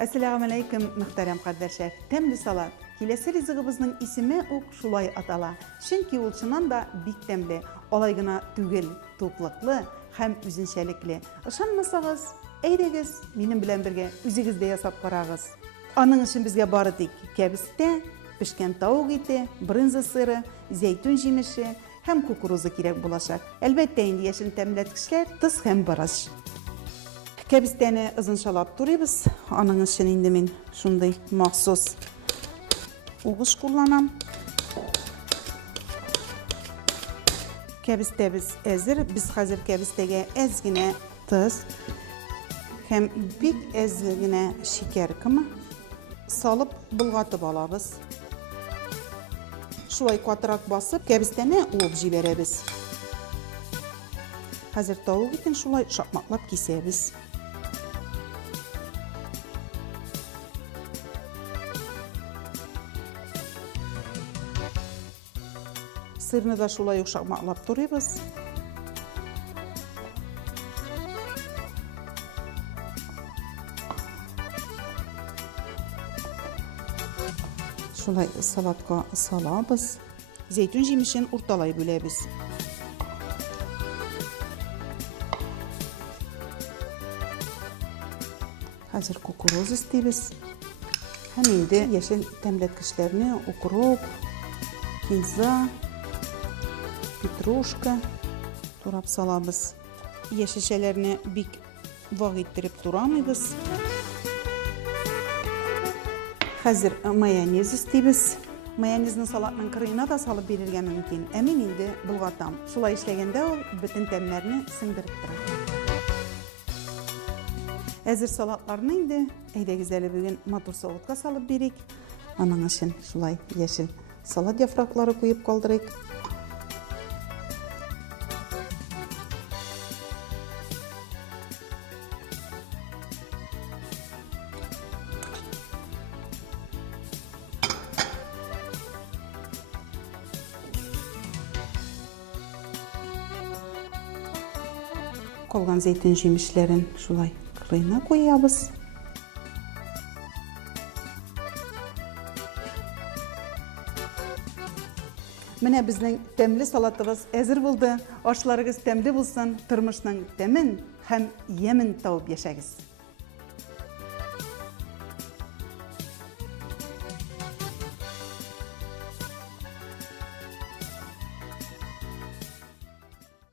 Assalamu alaikum muhtaram qardaşlar. Temli salat. Kilesi rizigimizning ismi uq şulay atala. Chunki ul chindan da bik temli, olaygina tugil, to'qliqli ham o'zinchalikli. Ishonmasangiz, aydagiz, mening bilan birga o'zingizda yasab qarag'iz. Aning uchun bizga boridik kabista, pishgan tovuq eti, brinza siri, zaytun jemishi ham kukuruzi kerak bo'lacak. Albatta, endi yashil ta'minlatgichlar tiz ham barash. Kabistani uzun shalab turibmiz. Aning uchun endi men shunday maxsus o'g'ich qo'llanam. Kabistamiz hazır. Biz hozir kabistaga ozgina tuz ham bik ozgina shakar qima solib bulg'atib olamiz. Shulay qattiq bosib, kabistani o'b jiberamiz. Hozir tovuq etini shulay shapmaqlab kesamiz. Sırni da şulay yumşaqmaqlab turibmiz. Şulay salatqa salamiz. Zeytun jemishin o'rtalay bo'lamiz. Hozir kukuruz istaymiz. Ham endi yashil ta'minlatgichlarni ukrop, kinza, petrushka turab salamiz. Yashilchalarni bik vog' ettirib turamiz. Hozir mayonez istaymiz. Mayonezni salatning qirig'ina da solib berilgan mumkin. Amin endi bulg'atam. Shulay ishlaganda u butun ta'mlarni singdirib turadi. Hozir salatlarni endi aydagizlar bugun motor sovuqqa solib berik. Aning uchun shulay yashil salat yaproqlari qo'yib qoldirik. Qolgan zeytun jemishlarini shulay qirina qo'yamiz. Mana bizning temli salatimiz hazır bo'ldi. Oshlaringiz temli bo'lsin, turmushning temin ham yemin tavib yashaysiz.